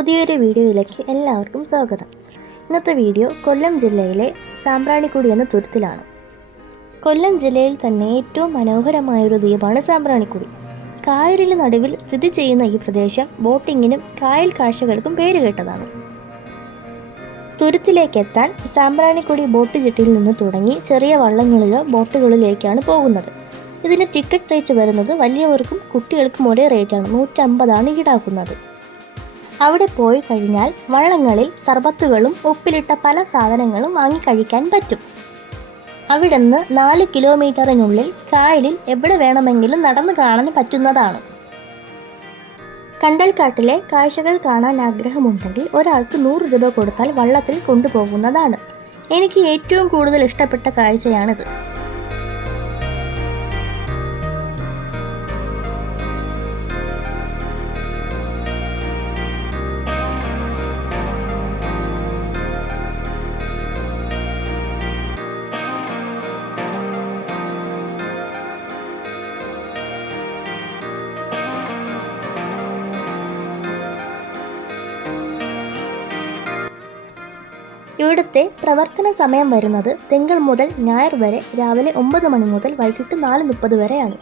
പുതിയൊരു വീഡിയോയിലേക്ക് എല്ലാവർക്കും സ്വാഗതം. ഇന്നത്തെ വീഡിയോ കൊല്ലം ജില്ലയിലെ സാമ്പ്രാണിക്കുടി എന്ന തുരുത്തിലാണ്. കൊല്ലം ജില്ലയിൽ തന്നെ ഏറ്റവും മനോഹരമായൊരു ദ്വീപാണ് സാമ്പ്രാണിക്കുടി. കായലിന് നടുവിൽ സ്ഥിതി ചെയ്യുന്ന ഈ പ്രദേശം ബോട്ടിങ്ങിനും കായൽ കാഴ്ചകൾക്കും പേരുകേട്ടതാണ്. തുരുത്തിലേക്കെത്താൻ സാമ്പ്രാണിക്കുടി ബോട്ട് ജെട്ടിയിൽ നിന്ന് തുടങ്ങി ചെറിയ വള്ളങ്ങളിലോ ബോട്ടുകളിലേക്കാണ് പോകുന്നത്. ഇതിന് ടിക്കറ്റ് റേറ്റ് വരുന്നത് വലിയവർക്കും കുട്ടികൾക്കും ഒരേ റേറ്റാണ്. 150 ഈടാക്കുന്നത്. അവിടെ പോയി കഴിഞ്ഞാൽ വള്ളങ്ങളിൽ സർബത്തുകളും ഉപ്പിലിട്ട പല സാധനങ്ങളും വാങ്ങി കഴിക്കാൻ പറ്റും. അവിടെ നിന്ന് 4 കിലോമീറ്ററിനുള്ളിൽ കായലിൽ എവിടെ വേണമെങ്കിലും നടന്നു കാണാൻ പറ്റുന്നതാണ്. കണ്ടൽക്കാട്ടിലെ കാഴ്ചകൾ കാണാൻ ആഗ്രഹമുണ്ടെങ്കിൽ ഒരാൾക്ക് 100 രൂപ കൊടുത്താൽ വള്ളത്തിൽ കൊണ്ടുപോകുന്നതാണ്. എനിക്ക് ഏറ്റവും കൂടുതൽ ഇഷ്ടപ്പെട്ട കാഴ്ചയാണിത്. ഇവിടുത്തെ പ്രവർത്തന സമയം വരുന്നത് തിങ്കൾ മുതൽ ഞായർ വരെ രാവിലെ 9 മണി മുതൽ വൈകിട്ട് 4:30 വരെയാണ്.